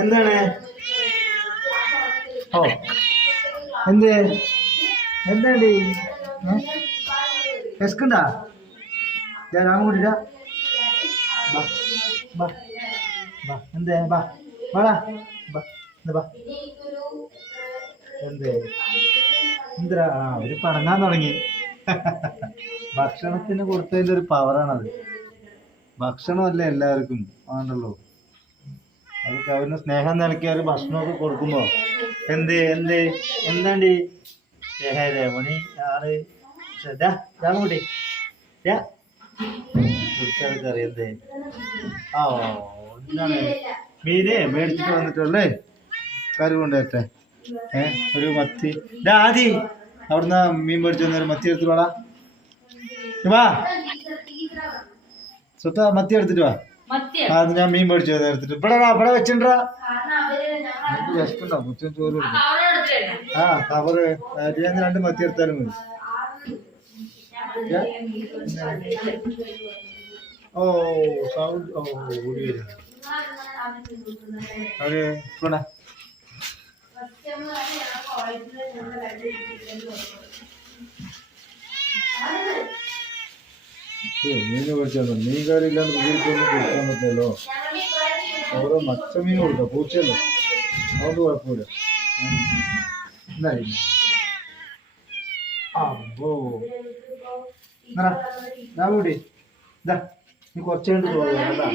എന്താണ്? ഓ എന്ത് എന്താണ്ടി വിശക്കണ്ടാ? ഞാൻ കൂട്ടിട്ട എന്തേ ബാ വാടാ ബാ എന്തേ എന്തിനാ? അവര് പണങ്ങാൻ തുടങ്ങി. ഭക്ഷണത്തിന് കൊടുത്തതിന്റെ ഒരു പവറാണത്. ഭക്ഷണമല്ലേ എല്ലാവർക്കും ആണല്ലോ. അവർക്ക് അവരുടെ സ്നേഹം നിലയ്ക്ക് അവർ ഭക്ഷണമൊക്കെ കൊടുക്കുമ്പോ എന്താണ്ടി രമണി ആള് കൂട്ടി കുടിച്ചതൊക്കെ അറിയന്തേ. ആ എന്താണ് മീനെ മേടിച്ചിട്ട് വന്നിട്ടുള്ളേ? കറി കൊണ്ടുവരട്ടെ. ഒരു മത്തി ആദി അവിടുന്ന് മീൻ മേടിച്ചു വന്നൊരു മത്തി എടുത്തിട്ട് വാടാ. വാ സുത്ത മത്തി എടുത്തിട്ട് വാ. അത് ഞാൻ മീൻ മേടിച്ചു എടുത്തിട്ട് ഇവിടെ വെച്ചിട്ടാ. വിശക്കുണ്ടോ? മുച്ചൻ ചോറ് ആ കവറ് 2 മത്തി എടുത്താലും മതി. ഓ സൗണ്ട് ഓടി വരും. അവര് ഇവിടെ മീന് മേടിച്ചോ? മീൻ കറി ഇല്ലാണ്ട് വീട്ടിലൊന്നും കൊടുക്കാൻ പറ്റില്ലല്ലോ. ഓരോ മച്ച മീൻ കൊടുക്കാം, പൂച്ചയല്ലേ, അതുകൊണ്ട് കുഴപ്പമില്ല. എന്തായാലും കൂടി നീ കുറച്ച് കണ്ടിട്ട് പോകാം.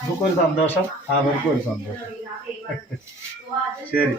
നമുക്കൊരു സന്തോഷം, അവർക്കും ഒരു സന്തോഷം. ശരി.